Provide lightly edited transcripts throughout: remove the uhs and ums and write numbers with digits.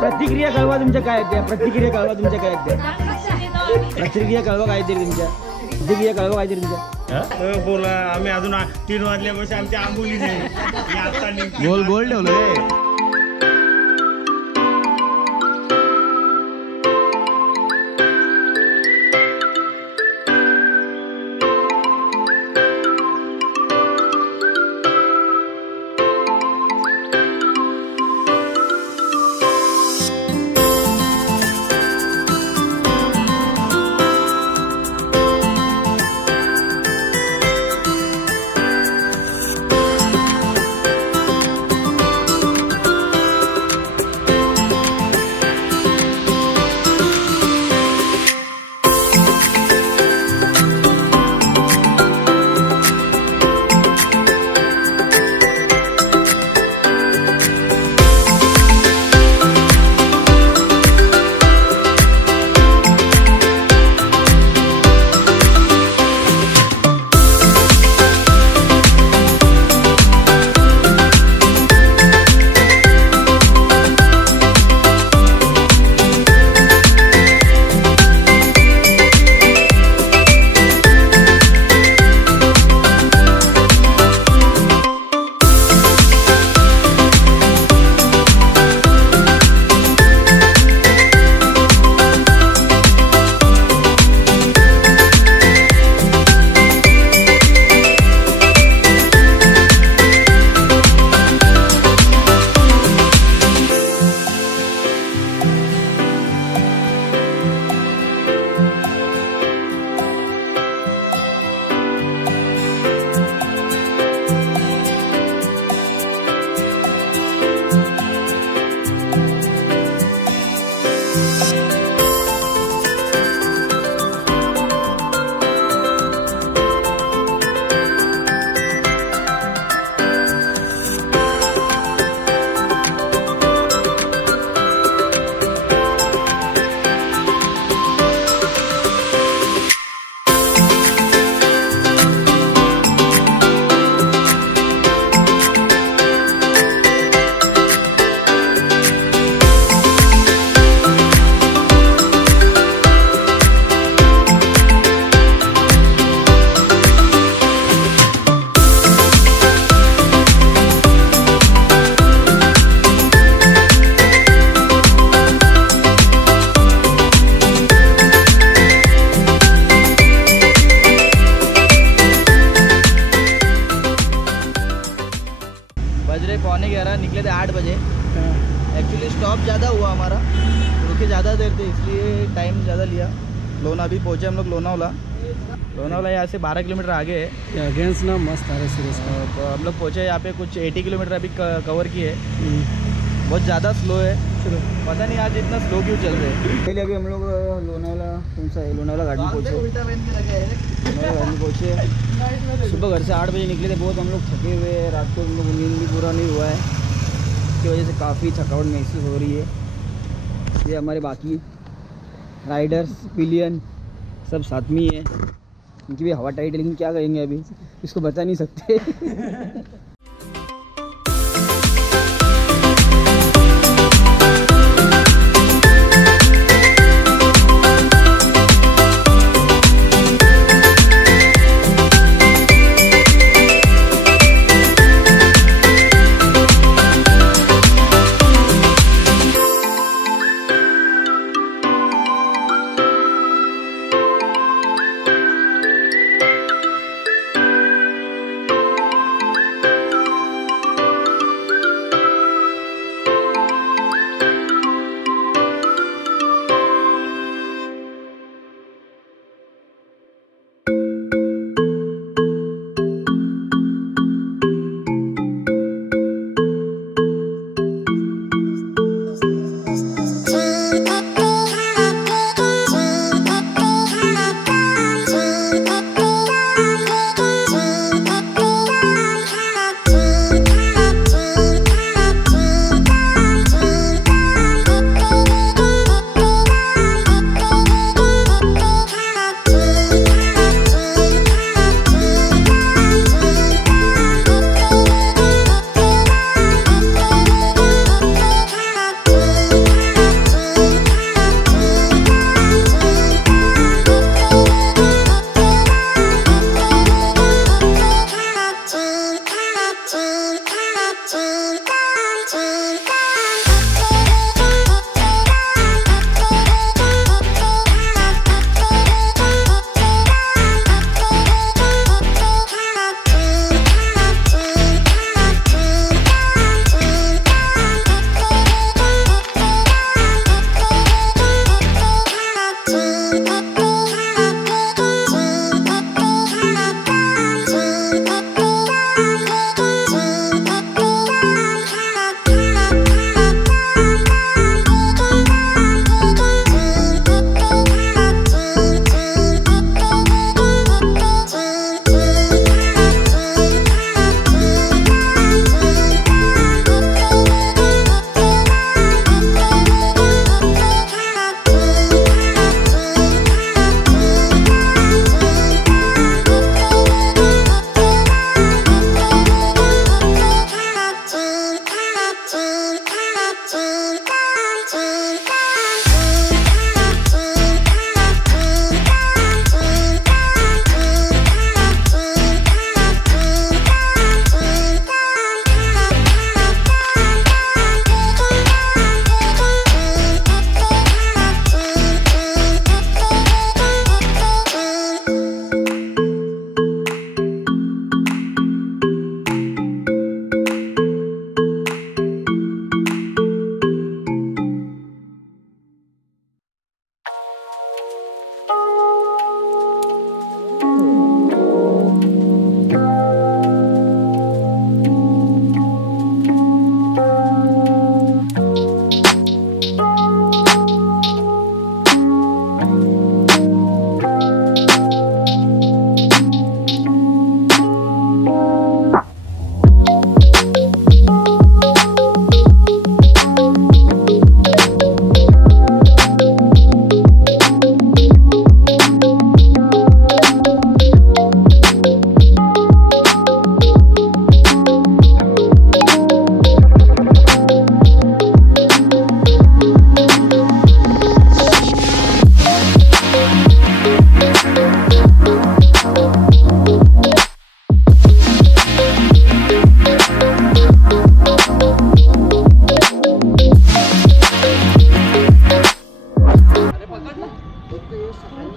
प्रतिक्रिया कळवा तुमच्या काय आहेत त्या, प्रतिक्रिया कळवा तुमच्या काय आहेत त्या, प्रतिक्रिया कळवा काहीतरी तुमच्या, प्रतिक्रिया कळवा काहीतरी तुमच्या. बोला आम्ही अजून 3 वाजल्यापासून आमची आंबोली नाही. गोल गोल ठेवलं. निकले थे 8 बजे। एक्चुअली स्टॉप ज़्यादा हुआ हमारा, रुके ज़्यादा देर थे इसलिए टाइम ज़्यादा लिया। लोना अभी पहुँचे हम लोग लोनावाला। लोनावाला यहाँ से 12 किलोमीटर आगे है। अगेंस्ट ना मस्त आ रहे सीरीज। तो हम लोग पहुँचे यहाँ पे कुछ 80 किलोमीटर अभी कवर किए। बहुत ज़्यादा स्लो है, पता नहीं आज इतना स्लो क्यों चल रहे हैं। पहले अभी हम लोग लोनावाला कौन सा है, लोनावाला गार्डन पहुँचे। लोनावाला गार्डन पहुँचे, सुबह घर से 8 बजे निकले थे। बहुत हम लोग थके हुए हैं, रात को हम लोग नींद भी पूरा नहीं हुआ है, इसकी वजह से काफ़ी थकावट महसूस हो रही है। ये हमारे बाकी राइडर्स पिलियन सब साथ में ही है, उनकी भी हवा टाइट है, लेकिन क्या करेंगे अभी इसको बचा नहीं सकते।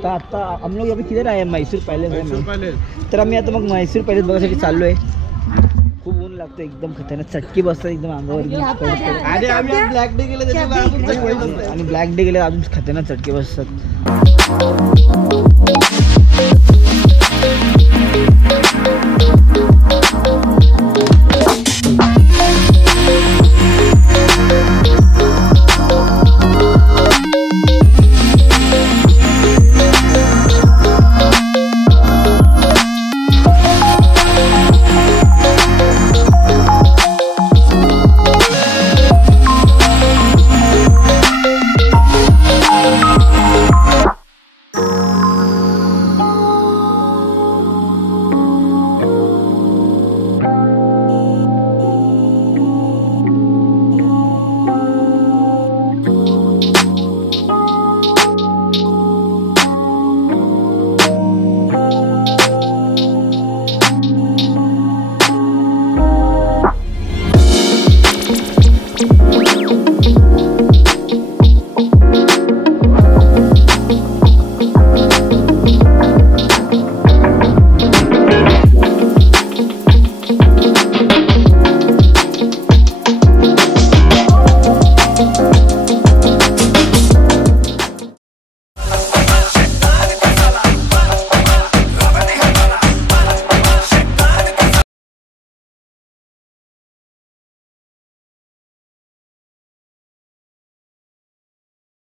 तर आता हम लोग अभी किधर आए मैसूर पॅलेस तर आम्ही आता मग मैसूर पॅलेस बघायसाठी चाललो आहे. खूप ऊन लागतं एकदम खतरनाक चटके बसतात एकदम अंगावर आणि ब्लॅक डे गेले अजून खतरनाक चटके बसतात.